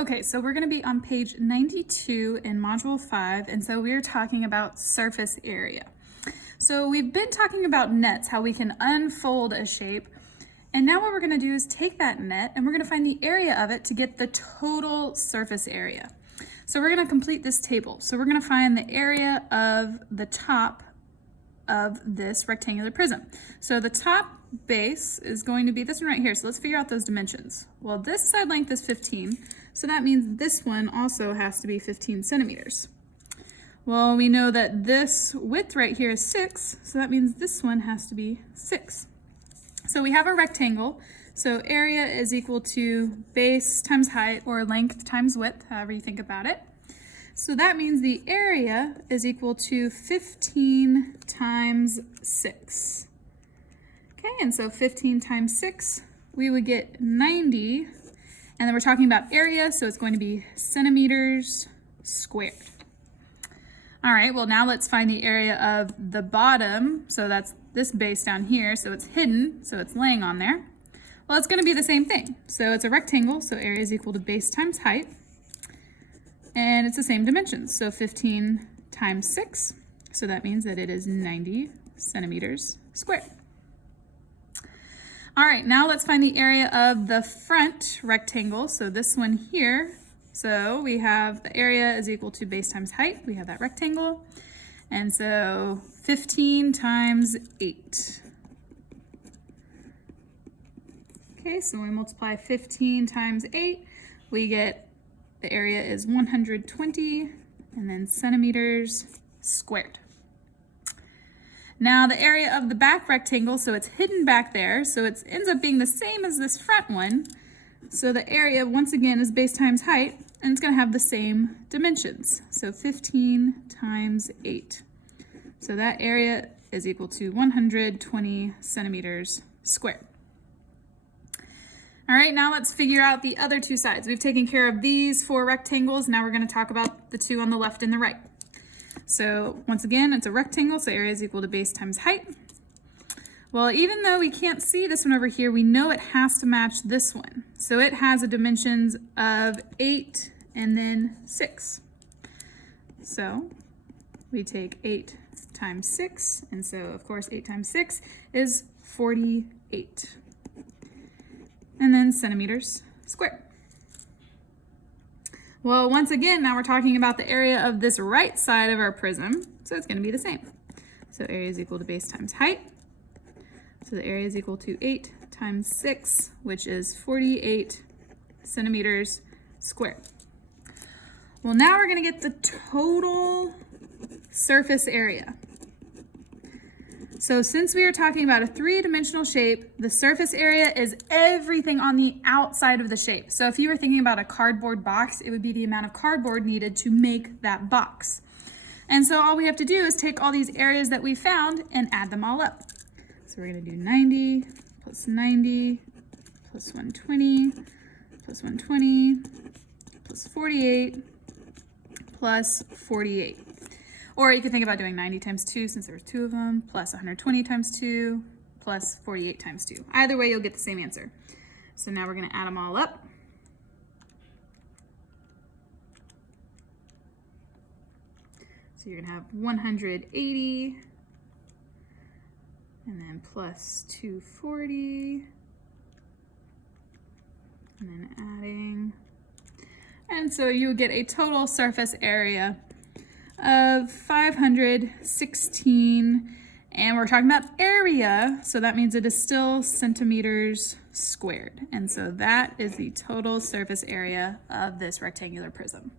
Okay, so we're going to be on page 92 in Module 5, and so we're talking about surface area. So we've been talking about nets, how we can unfold a shape, and now what we're going to do is take that net and we're going to find the area of it to get the total surface area. So we're going to complete this table. So we're going to find the area of the top of this rectangular prism. So the top base is going to be this one right here. So let's figure out those dimensions. Well, this side length is 15, so that means this one also has to be 15 centimeters. Well, we know that this width right here is 6, so that means this one has to be 6. So we have a rectangle, so area is equal to base times height, or length times width, however you think about it. So that means the area is equal to 15 times 6. Okay, and so 15 times 6, we would get 90. And then we're talking about area, so it's going to be centimeters squared. All right, well now let's find the area of the bottom. So that's this base down here, so it's hidden, so it's laying on there. Well, it's gonna be the same thing. So it's a rectangle, so area is equal to base times height. And it's the same dimensions, so 15 times 6. So that means that it is 90 centimeters squared. All right, now let's find the area of the front rectangle. So this one here. So we have the area is equal to base times height. We have that rectangle. And so 15 times 8. Okay, so when we multiply 15 times 8, we get the area is 120, and then centimeters squared. Now the area of the back rectangle, so it's hidden back there, so it ends up being the same as this front one. So the area, once again, is base times height, and it's going to have the same dimensions. So 15 times 8. So that area is equal to 120 centimeters squared. All right, now let's figure out the other two sides. We've taken care of these 4 rectangles. Now we're going to talk about the 2 on the left and the right. So once again, it's a rectangle, so area is equal to base times height. Well, even though we can't see this one over here, we know it has to match this one. So it has a dimensions of 8 and then 6. So we take 8 times 6, and so of course 8 times 6 is 48. And then centimeters squared. Well, once again, now we're talking about the area of this right side of our prism, so it's going to be the same. So area is equal to base times height. So the area is equal to 8 times 6, which is 48 centimeters squared. Well, now we're going to get the total surface area. So since we are talking about a 3-dimensional shape, the surface area is everything on the outside of the shape. So if you were thinking about a cardboard box, it would be the amount of cardboard needed to make that box. And so all we have to do is take all these areas that we found and add them all up. So we're going to do 90 plus 90 plus 120 plus 120 plus 48 plus 48. Or you could think about doing 90 times 2 since there were 2 of them, plus 120 times 2, plus 48 times 2. Either way, you'll get the same answer. So now we're going to add them all up. So you're going to have 180, and then plus 240, and then adding. And so you would get a total surface area of 516, and we're talking about area, so that means it is still centimeters squared. And so that is the total surface area of this rectangular prism.